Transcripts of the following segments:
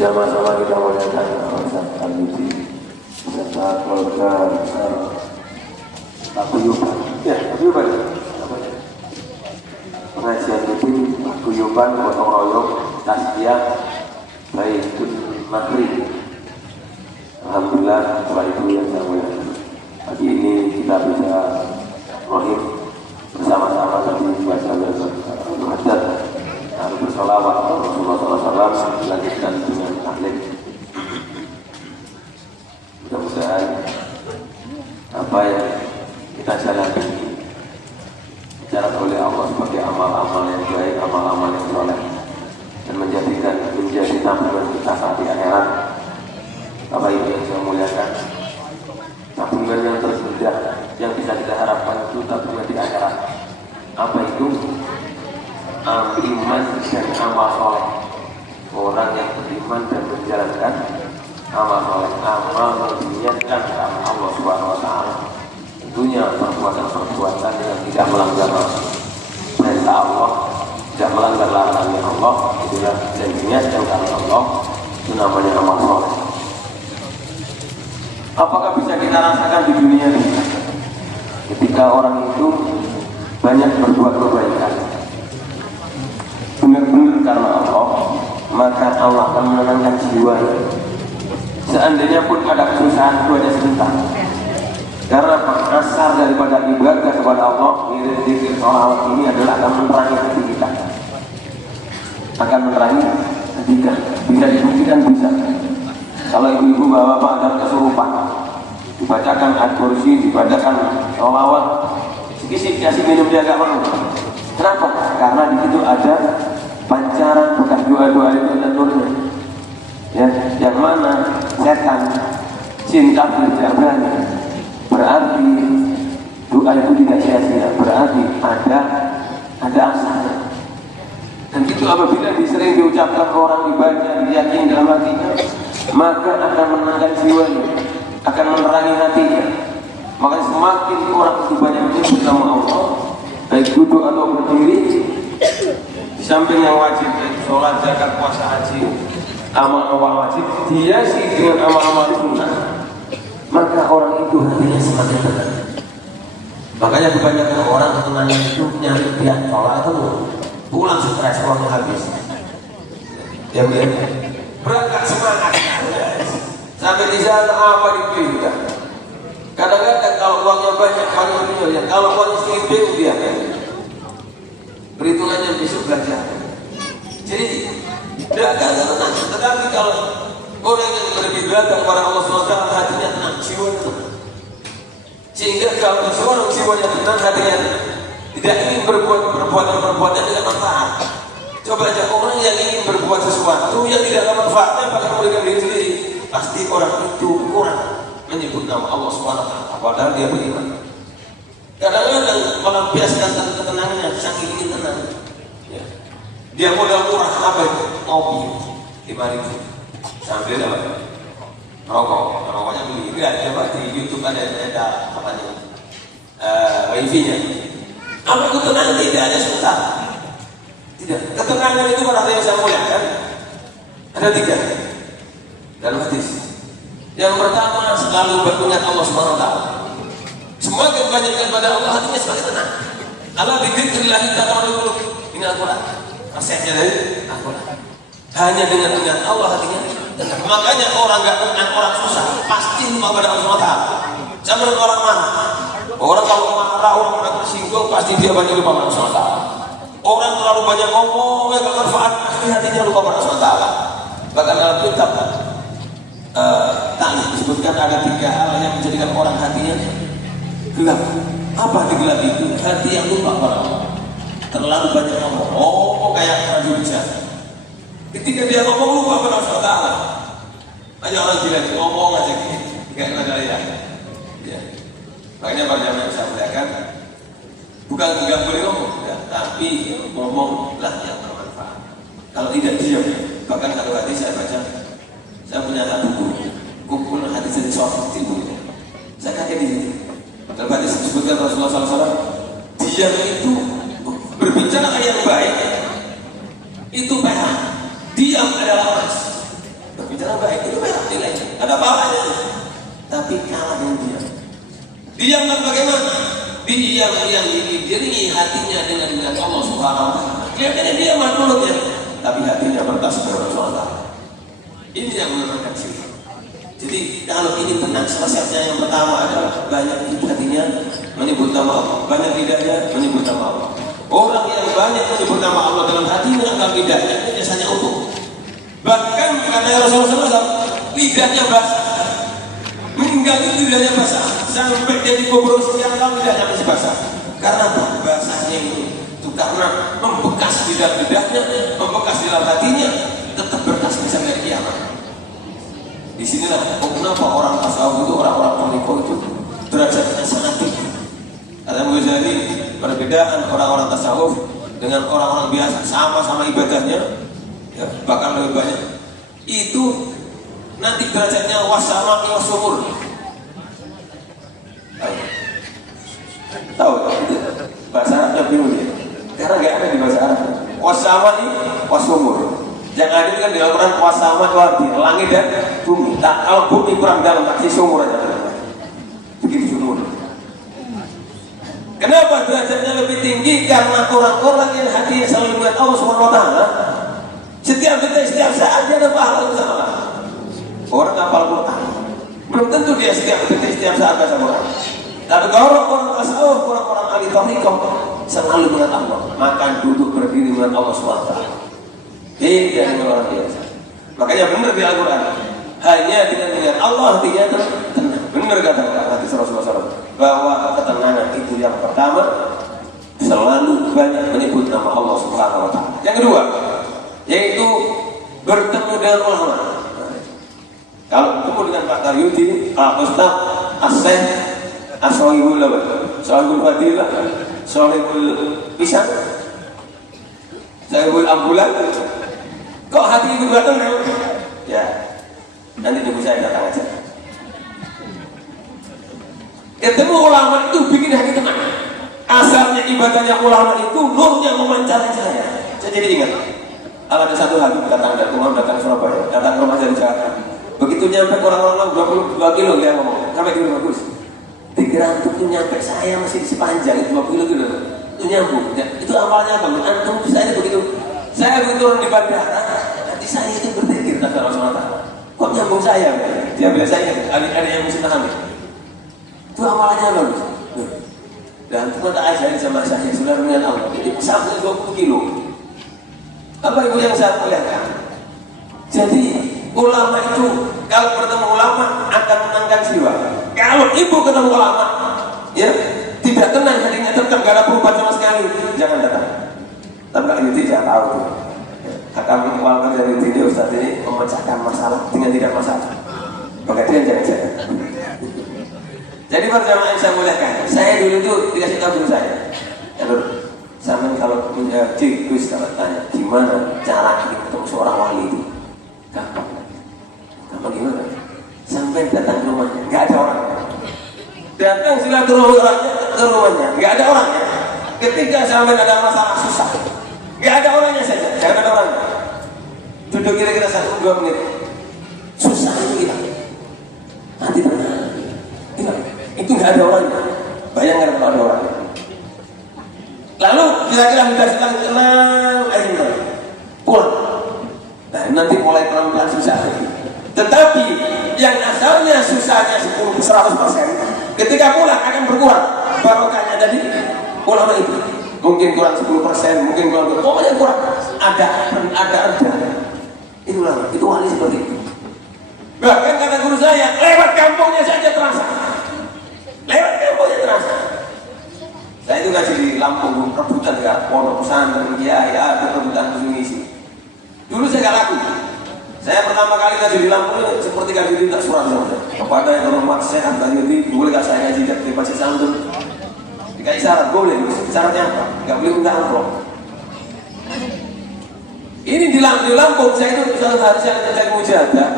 Sama-sama kita muliakan Ustaz Al-Musi beserta keluarga Paguyuban. Ya, Paguyuban. Pengajian rutin Paguyuban gotong royong tasbih Baitul Maghrib. Alhamdulillah, Bapak Ibu yang saya muliakan. Pagi ini kita bisa rohim bersama-sama tadi baca muhaddats lalu bersolawat Rasulullah SAW, dilanjutkan dengan tahlil. Mudah-mudahan apa yang kita jalani dicatat oleh Allah sebagai amal-amal yang baik, amal-amal yang soleh, dan menjadi tabungan kita saat di akhirat. Bapak Ibu yang saya muliakan, tabungan yang terindah yang bisa kita harapkan itu tabungan di akhirat. Apa itu? Iman dan amal soleh. Orang yang beriman dan menjalankan amal soleh, amal meniatkan karena Allah Subhanahu Wa Taala. Tentunya perbuatan-perbuatan yang tidak melanggar perintah Allah, tidak melanggar larangan Allah, itulah yang diniatkan karena Allah, itu namanya amal soleh. Apakah bisa kita rasakan di dunia ini? Ketika orang itu banyak berbuat kebaikan, benar-benar karena Allah, maka Allah akan menenangkan jiwanya. Seandainya pun ada kesusahan itu ada sebentar, karena asal daripada ibadah kepada Allah, zikir sholawat ini adalah akan menerangi hati kita, akan menerangi hati kita. Bisa dibuktikan, bisa. Kalau ibu-ibu bapak-bapak ada kesurupan, dibacakan ayat kursi, dibacakan sholawat, sikit-sikit kasih minum dia agak mau. Kenapa? Karena di situ ada pancaran bekas doa-doa itu ada turunnya. Ya, yang mana setan, jin kafir tidak berani. Berarti doa itu tidak sia-sia. Berarti ada asasnya. Dan itu apabila sering diucapkan orang, dibaca, diyakini dalam hatinya, maka akan menenangkan jiwanya, akan menerangi hatinya. Maka semakin orang itu banyak bersama Allah, baik duduk atau berdiri, di samping yang wajib, sholat, zakat, puasa, haji, amal-amal wajib, dihiasi dengan amal-amal sunnah, maka orang itu hatinya semakin tenang. Makanya kebanyakan orang ketenangan itu nyari pihak sholat itu pulang stres, uangnya habis. Ya benar. Berangkat semangat, sampai di sana apa dipilih. Kadang-kadang kalau uangnya banyak, kalau dunia, kalau uangnya sedikit dia perhitungannya besok belajar. Jadi tidak ada tenang. Tetapi kalau orang yang beribadah kepada Allah SWT, hatinya tenang, jiwanya tenang. Sehingga kalau seseorang jiwanya tenang, hatinya tidak ingin berbuat perbuatan dengan manfaat. Coba aja orang yang ingin berbuat sesuatu yang tidak ada manfaatnya bahkan memberikan diri sendiri, pasti orang itu kurang menyebut nama Allah SWT padahal dia beriman. Kadang-kadang melampiaskan ketenangannya saking ingin tenang. Ya. Dia modal murah apa itu? Kopi 5.000 sambil dapat rokoknya beli gratis. Coba di YouTube ada apa nih? Wifi-nya. Apa itu tenang? Tidak ada susah. Tidak. Ketenangan itu pada yang saya muliakan ada 3 dalam hadis. Yang pertama selalu beringat Allah SWT. Semakin banyak kepada Allah hatinya semakin tenang. Allah bidzikrillah tatma'innul qulub. Ini Al-Quran. Nasihatnya dari Al-Quran. Hanya dengan ingat Allah hatinya tenang. Makanya orang gak tenang, orang susah pasti lupa pada Allah SWT. Jangan orang marah. Orang kalau marah, orang pada tersinggung pasti dia banyak lupa pada Allah SWT. Orang terlalu banyak ngomong yang gak manfaat pasti hatinya lupa pada Allah SWT. Bahkan dalam kitab tadi disebutkan ada 3 hal yang menjadikan orang hatinya gelap. Apa gelap itu? Hati yang lupa pada Allah. Terlalu banyak ngomong, kayak raju hujan. Ketika dia ngomong lupa pada Allah SWT. Banyak orang gila ngomong aja gitu, kayak ada ya. Makanya pada zaman saya muliakan, bukan nggak boleh ngomong, ya, tapi ngomonglah yang bermanfaat. Kalau tidak diam, bahkan satu hati saya baca, saya punya buku kumpul hadis dari Sahih Bukhari. Saya kaget di situ. Dalam hadis disebutkan Rasulullah SAW, diam itu berbicara yang baik itu perak, diam adalah emas. Berbicara baik itu perak nilainya, ada apa-apanya. Tapi kalah dengan diam. Diam kan bagaimana? Diam yang diiringi hatinya dengan Allah Subhanahu Wa Taala. Kelihatannya dia mulutnya, tapi hatinya bertasbih kepada Allah. Ini yang menenangkan sifat. Jadi kalau ingin tenang, salah satunya yang pertama adalah banyak hatinya menyebut nama Allah, banyak lidahnya menyebut nama Allah. Orang yang banyak menyebut nama Allah dalam hatinya dan lidahnya itu biasanya utuh. Bahkan kata Rasulullah SAW, lidahnya basah, meninggal itu lidahnya basah, sampai dia dikubur sekian tahun lidahnya masih basah. Karena basahnya itu karena membekas di dalam lidahnya, membekas di dalam hatinya, tetap berkas sampai kiamat. Di sinilah kenapa orang tasawuf itu, orang-orang toriko itu derajatnya sangat tinggi. Kata Ghazali, perbedaan orang-orang tasawuf dengan orang-orang biasa sama-sama ibadahnya, ya, bahkan lebih banyak. Itu nanti derajatnya wasama wasumur. Tahu itu bahasa Arabnya bingung ya. Karena nggak ada di bahasa Arab. Wasama ini wasumur. Yang ada itu kan di Al-Quran wasama itu langit dan bumi. Tak, kalau bumi kurang dalam kasih sumur aja. Begitu sumur. Kenapa derajatnya lebih tinggi? Karena orang-orang yang hatinya selalu ingat Allah SWT, setiap detik, setiap saat dia ada pahala bersama Allah. Orang hafal Quran belum tentu dia setiap detik, setiap saat baca Quran. Tapi kalau orang tasawuf, orang-orang ahli tauriqah selalu ingat Allah, makan, duduk, berdiri ingat Allah SWT. Beda dengan orang biasa. Makanya benar di Al-Quran, hanya dengan ingat Allah dia tenang. Benar kata hadis Rasulullah SAW, bahwa ketenangan itu yang pertama selalu banyak menyebut nama Allah Subhanahu Wa Taala. Yang kedua, yaitu bertemu dengan ulama. Kalau bertemu dengan Pak Taryudi, Pak Ustaz, As-Syekh, As-Sohibul Fadilah, Sohibul Pisang, Sohibul Ambulan, kok hati itu datang? Ya, nanti tunggu saya datang aja. Ketemu ulama itu bikin hati tenang. Asalnya ibadahnya ulama itu nurnya memancar saya. Saya jadi ingat. Ada satu hari datang dari rumah, datang Surabaya, datang ke rumah dari Jakarta. Begitu nyampe orang-orang 22 kilo dia ngomong, sampai kilo bagus. Dikira itu nyampe saya masih sepanjang itu 20 kilo itu nyambung. Ya, itu awalnya bang. Antum saya begitu. Saya begitu turun di bandara, nanti saya itu berpikir kata Rasulullah. Kok nyambung saya? Dia biasanya ada yang mesti tahan. Itu awalnya bagus. Dan itu kata Aisyah sama saya sudah dengan Allah. Jadi sampai 20 kilo. Apa ibu yang saya muliakan? Jadi ulama itu kalau bertemu ulama akan menangkan jiwa. Kalau ibu ketemu ulama ya tidak tenang hatinya, tetap gak ada perubahan sama sekali, jangan datang. Tapi kalau ini tidak tahu tuh, akan mengeluarkan dari diri Ustaz ini memecahkan masalah dengan tidak masalah, maka dia jangan-jangan. Jadi perjamaah yang saya muliakan, saya dulu tuh dikasih tahu dulu saya, sampai kalau punya cikus, kalau tanya gimana cara ketemu seorang wali itu, gampang. Gampang gimana? Sampai datang ke rumahnya, nggak ada orang. Datang silaturahmi ke rumahnya, nggak ada orangnya. Ketika sampai ada masalah susah, nggak ada orangnya saja, jangan ada orangnya. Duduk kira-kira 1-2 menit, susah itu hilang. Mati tenang, hilang. Itu nggak ada orangnya. Bayangkan kalau ada orangnya. Lalu kira-kira sudah tenang, akhirnya pulang. Nah nanti mulai pelan-pelan susah lagi. Tetapi yang asalnya susahnya 100%, ketika pulang akan berkurang. Barokahnya tadi ulama itu mungkin kurang 10%, mungkin kurang, pokoknya kurang. Ada. Itu ulama, itu wali seperti itu. Bahkan kata guru saya, lewat kampungnya saja terasa. Lewat kampungnya terasa. Saya itu ngaji di Lampung, rebutan ya, pondok pesantren, ya, rebutan mengisi. Dulu saya nggak laku. Saya pertama kali ngaji di Lampung seperti ngaji di tak surat kepada yang hormat sehat dan jadi boleh nggak saya ngaji di Pasir Santun? Dikasih syarat, boleh. Syaratnya apa? Nggak boleh minta amplop. Ini di Lampung, saya itu satu hari saya ngecek mujahadah,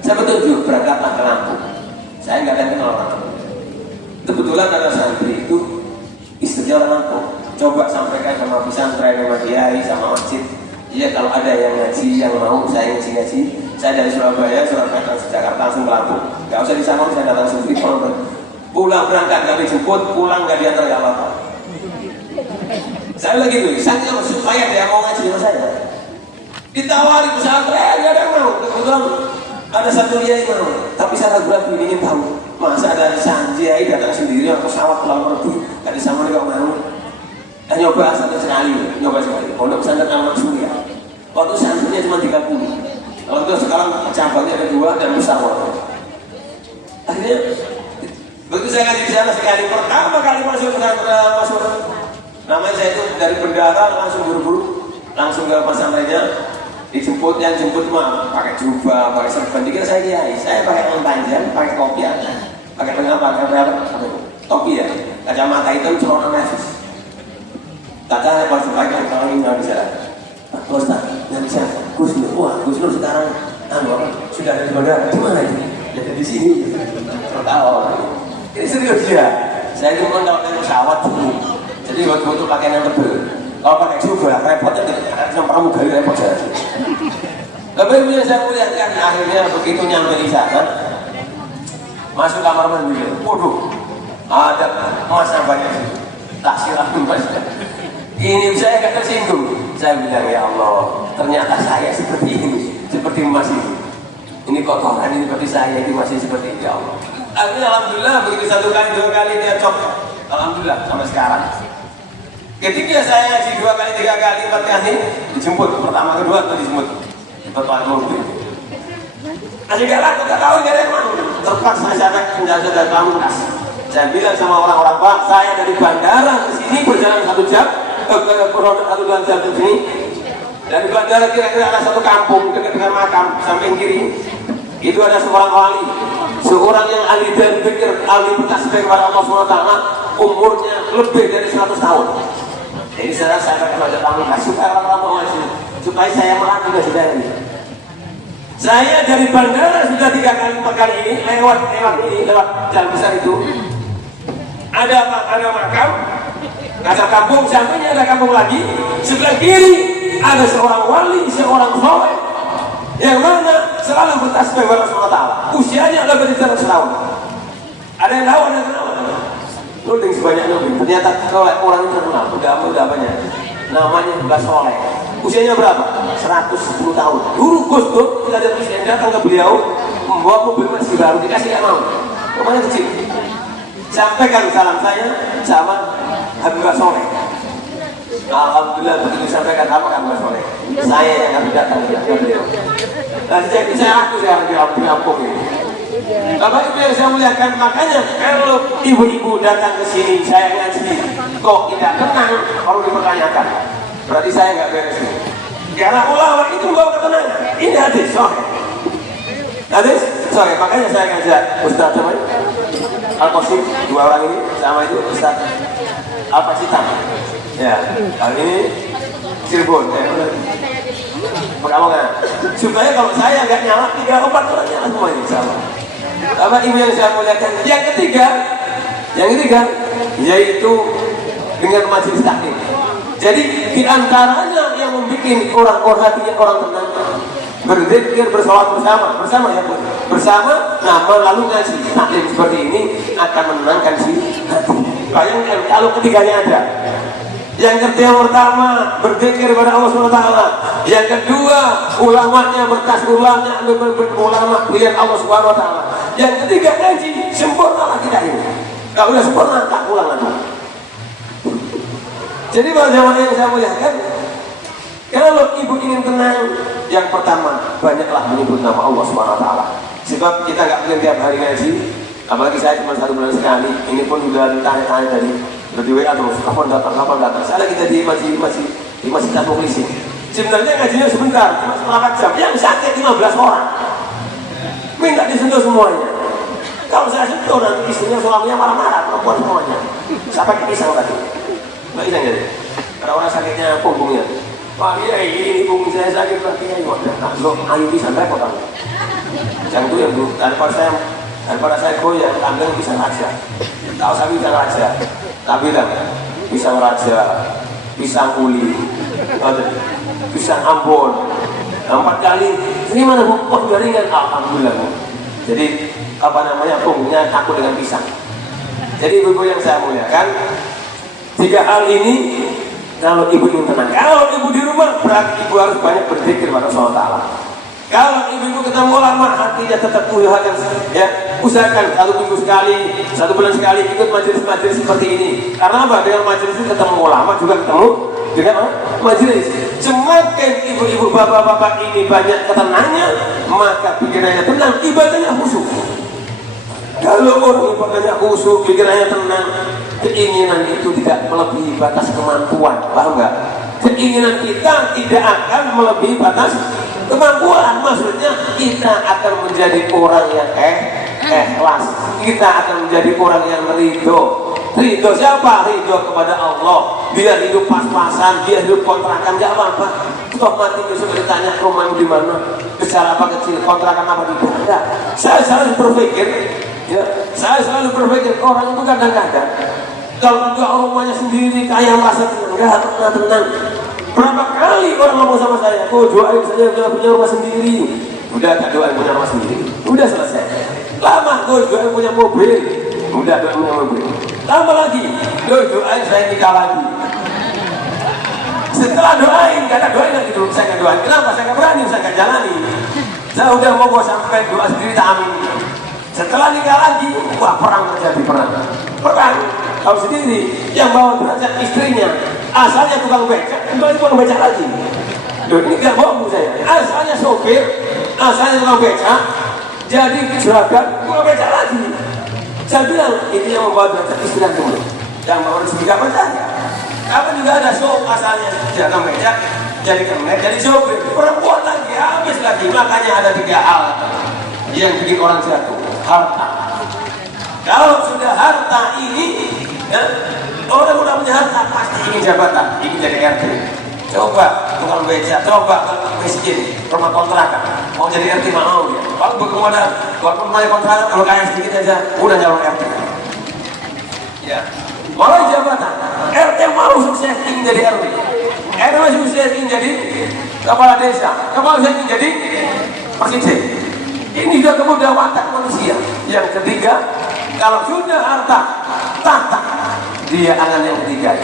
saya petunjuk berangkatlah ke Lampung. Saya nggak ada kenal orang. Kebetulan ada santri itu istrinya orang Lampung. Coba sampaikan sama pesantren, sama kiai, sama masjid. Iya kalau ada yang ngaji, yang mau saya ngaji, saya dari Surabaya ke Jakarta langsung ke Lampung. Gak usah disangkut, saya datang sendiri. Pulang berangkat kami jemput, pulang gak diantar gak apa-apa. Saya lagi tuh, saya supaya dia mau ngaji sama saya. Ditawari pesantren, gak ada yang mau. Kebetulan ada satu kiai mau, tapi saya ragu-ragu ingin tahu. Masa ada kiai datang sendiri, atau pesawat pulang pergi, gak disambut gak mau. Nyoba satu sekali, pondok pesantren Ahmad Surya. Waktu santrinya cuma 30. Waktu sekarang cabangnya ada 2 dan besar waktu. Akhirnya begitu saya ngaji di sana sekali, pertama kali masuk pesantren masuk. Namanya saya itu dari bendara langsung buru-buru, langsung ke pesantrennya. Dijemput, yang jemput mah pakai jubah, pakai serban. Dikira saya kiai, saya pakai yang panjang, pakai kopiah, pakai topi ya, kacamata hitam, celana nevis. Kata pas pakai kalau ini nggak bisa. Ustaz, nggak bisa. Gus Nur, wah Gus Nur sekarang sudah ada di bandara. Di mana ini? Jadi di sini. Tahu. Ini serius ya. Saya cuma kalau naik pesawat dulu. Jadi waktu pakai yang tebel. Kalau pakai jubah repotnya yang pramugari repot saja. Tapi yang saya muliakan akhirnya begitu nyampe di sana, masuk kamar mandi. Waduh, ada masa banyak. Tak silakan mas. Ini saya agak tersinggung. Saya bilang ya Allah, ternyata saya seperti ini, seperti Mas ini. Ini kotoran ini seperti saya, ini masih seperti ini ya Allah. Akhirnya alhamdulillah begitu 1 kali 2 kali dia cocok. Alhamdulillah sampai sekarang. Ketika saya ngaji 2 kali 3 kali 4 kali dijemput, pertama kedua tuh dijemput. Bapak mobil. Masih gak laku, gak tahu gak ada yang mau. Terpaksa saya menjaga pamungkas. Saya bilang sama orang-orang, Pak, saya dari bandara ke sini berjalan 1 jam. Produk 1-2 jam ke sini. Dari bandara kira-kira ada 1 kampung dekat dengan makam samping kiri. Itu ada seorang wali, seorang yang ahli dan pikir, ahli bertasbih kepada Allah SWT, umurnya lebih dari 100 tahun. Jadi saya baca pamungkas supaya orang-orang mau ngaji, supaya saya melatih saudara ini. Saya dari bandara sudah 3 kali 4 kali ini lewat jalan besar itu. Ada makam. Ada kampung, sampingnya ada kampung lagi, sebelah kiri ada seorang wali, seorang soleh yang mana selalu bertasbih kepada Allah SWT. Usianya lebih dari 100 tahun. Ada yang tahu, ada yang kenal. Nuling sebanyak nuling. Ternyata orang itu terkenal, udah banyak. Namanya Mbak Soleh. Usianya berapa? 110 tahun. Dulu Gus Dur, kita ada presiden datang ke beliau membawa mobil masih baru, dikasih yang mau. Rumahnya kecil. Sampaikan salam saya sama Mbak Soleh. Alhamdulillah begitu sampaikan apa kan Mbak Soleh. Saya yang harus datang ke beliau. Dan saya aku di kampung ini. Bapak Ibu yang saya muliakan, makanya kalau ibu-ibu datang ke sini saya ngaji kok tidak tenang, perlu dipertanyakan. Berarti saya nggak beres ini. Karena ulama itu membawa ketenangan. Ini hadis, hadis, makanya saya ngajak Ustaz siapa? Al-Qasim, dua orang ini sama itu Ustaz Al-Fasitan. Ya, kali ini Cirebon. Pekalongan. Supaya kalau saya nggak nyala, 3 4 orang nyala semua ini sama. Bapak Ibu yang saya muliakan, yang ketiga yaitu dengan majelis taklim. Jadi diantaranya yang membuat orang hatinya orang tenang, berzikir bersolawat bersama ya Bu, bersama nama lalu ngaji taklim seperti ini akan menenangkan si hati. Bayangkan kalau ketiganya ada. Yang pertama berzikir kepada Allah SWT. Yang kedua ulamanya berkas ulama pilihan Allah SWT. Yang ketiga ngaji sempurna lah kita ini. Kalau udah sempurna tak pulang lagi. Jadi para jamaah yang saya muliakan, kalau ibu ingin tenang, yang pertama banyaklah menyebut nama Allah SWT. Sebab kita nggak mungkin tiap hari ngaji, apalagi saya cuma 1 bulan sekali. Ini pun sudah ditanya-tanya tadi di WA terus, kapan datang. Saya lagi jadi masih tak polisi. Sebenarnya ngajinya sebentar, cuma 8 jam. Yang sakit 15 orang, minta disentuh semuanya. Kalau saya sentuh nanti istrinya suaminya marah-marah, perempuan semuanya. Sampai ke pisang tadi. Mbak Isang jadi, karena orang sakitnya punggungnya. Pak Kiai, ini punggung saya sakit, Pak Kiai. Ayo pisang repot kamu. Yang itu yang dulu, daripada saya goyang, ambil pisang raja. Tahu saya pisang raja. Tapi pisang raja, pisang uli, pisang Ambon. 4 kali, ini mana Bu? Oh, jaringan, alhamdulillah Bu. Jadi punggungnya takut dengan pisang. Jadi ibu-ibu yang saya muliakan, 3 hal ini kalau ibu ingin tenang. Kalau ibu di rumah berarti ibu harus banyak berzikir pada Allah. Kalau ibu ketemu ulama, hatinya tetap tujuan ya, usahakan 1 minggu sekali, 1 bulan sekali ikut majelis-majelis seperti ini. Karena apa? Dengan majelis itu ketemu ulama juga ketemu dengan majelis. Semakin ibu-ibu bapak-bapak ini banyak ketenangannya, maka pikirannya tenang, ibadahnya khusyuk. Kalau orang ibadahnya khusyuk, pikirannya tenang, keinginan itu tidak melebihi batas kemampuan, paham nggak? Keinginan kita tidak akan melebihi batas kemampuan. Maksudnya kita akan menjadi orang yang ikhlas, kita akan menjadi orang yang ridho. Ridho siapa? Ridho kepada Allah. Biar hidup pas-pasan, biar hidup kontrakan, gak apa-apa. Toh mati besok ditanya rumahmu di mana, besar apa kecil, kontrakan apa tidak. Saya selalu berpikir, ya, orang itu kadang-kadang kalau juga rumahnya sendiri kaya merasa tenang, gak pernah tenang. Berapa kali orang ngomong sama saya, doain saja punya rumah sendiri. Udah tak doain punya rumah sendiri, udah selesai. Lama doain punya mobil, udah doain punya mobil. Lama lagi, doain saya nikah lagi. Setelah doain, gak ada doain lagi dulu, saya gak doain. Kenapa? Saya gak berani, saya gak jalani. Saya udah mau sampai doa sendiri tak amin. Setelah nikah lagi, wah perang terjadi, perang. Tahu sendiri, yang bawa derajat istrinya asalnya tukang becak, kembali tukang becak lagi. Ini gak bohong saya. Asalnya sopir, asalnya tukang becak, jadi juragan tukang becak lagi. Saya bilang ini yang membawa derajat istri dan teman. Yang bawa rezeki apa saja. Apa juga ada asalnya tukang becak, jadi kemet, jadi sopir, perempuan lagi, habis lagi. Makanya ada 3 hal yang bikin orang jatuh. Harta. Kalau sudah harta ini, ya, orang udah punya harta pasti ingin jabatan, ingin jadi RT. Coba tukang beca, coba miskin, rumah kontrakan, mau jadi RT mau ya. Kalau berkemudian, kalau mulai kontrakan, kalau kaya sedikit aja, udah nyalon RT. Ya, mulai jabatan, RT mau sukses ingin jadi RT, RT mau sukses ingin jadi kepala desa, kepala desa ingin jadi presiden. Ini juga kemudian watak manusia. Yang ketiga, kalau sudah harta, tahta, dia akan yang ketiga.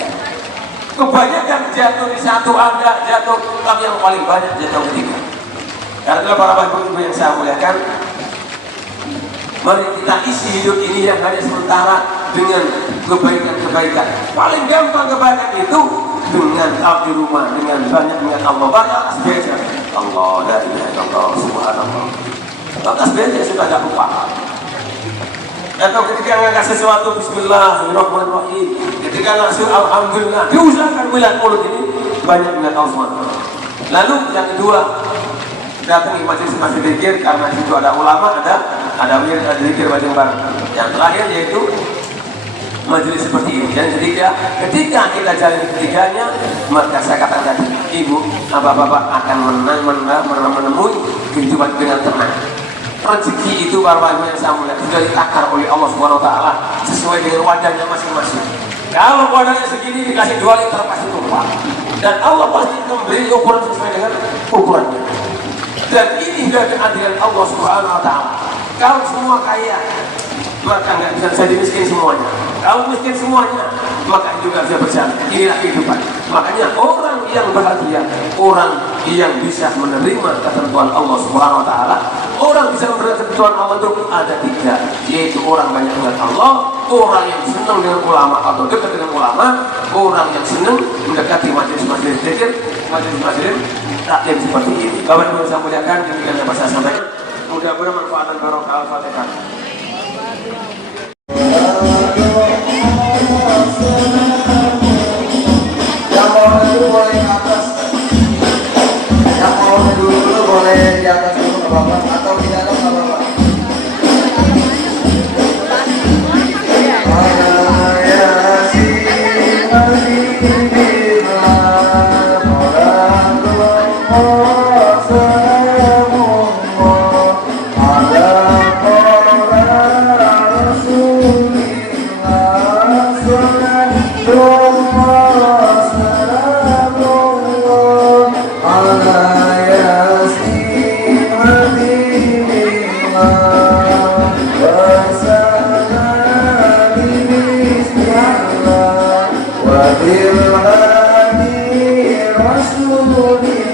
Kebanyakan jatuh di satu ada, jatuh, tapi yang paling banyak jatuh ketiga. Karena para bapak ibu yang saya muliakan, mari kita isi hidup ini yang hanya sementara dengan kebaikan-kebaikan. Paling gampang kebaikan itu dengan di rumah, dengan banyak dengan Allah. Banyak sebaiknya Allah, la ilaha illallah, subhanallah. maka sebenarnya sudah tidak lupa. Atau ketika mengangkat sesuatu, Bismillahirrahmanirrahim, ketika langsung Alhamdulillah, diusahakan wilayah mulut ini banyak ingat Allah. Lalu yang kedua, datangi majelis zikir, karena situ ada ulama, ada wirid, ada zikir bareng-bareng. Yang terakhir yaitu majelis seperti ini. Dan ketiga, ketika kita jalani ketiganya, maka saya katakan tadi, ibu, bapak-bapak akan menemui kehidupan dengan tenang. Rezeki itu baru yang saya melihat sudah ditakar oleh Allah Subhanahu Wa Taala sesuai dengan wadahnya masing-masing. Kalau wadahnya segini dikasih 2 liter pasti tumpah. Dan Allah pasti memberi ukuran sesuai dengan ukurannya. Dan ini sudah keadilan Allah Subhanahu Wa Taala. Kalau semua kaya, maka nggak bisa jadi miskin semuanya. Kalau miskin semuanya, maka juga bisa berjalan. Inilah kehidupan. Makanya orang yang bahagia, orang yang bisa menerima ketentuan Allah Subhanahu Wa Taala, orang bisa menerima ketentuan Allah itu ada 3, yaitu orang banyak ingat Allah, orang yang senang dengan ulama atau dekat dengan ulama, orang yang senang mendekati majelis-majelis zikir, majelis-majelis taklim seperti ini. Bapak Ibu saya muliakan, demikian yang saya sampaikan. Mudah-mudahan manfaat dan barokah. Al-Fatihah. Yang mau dulu boleh ke atas, yang mau dulu boleh di atas dulu ke bawah atau di dalam ke bawah. Rasulullah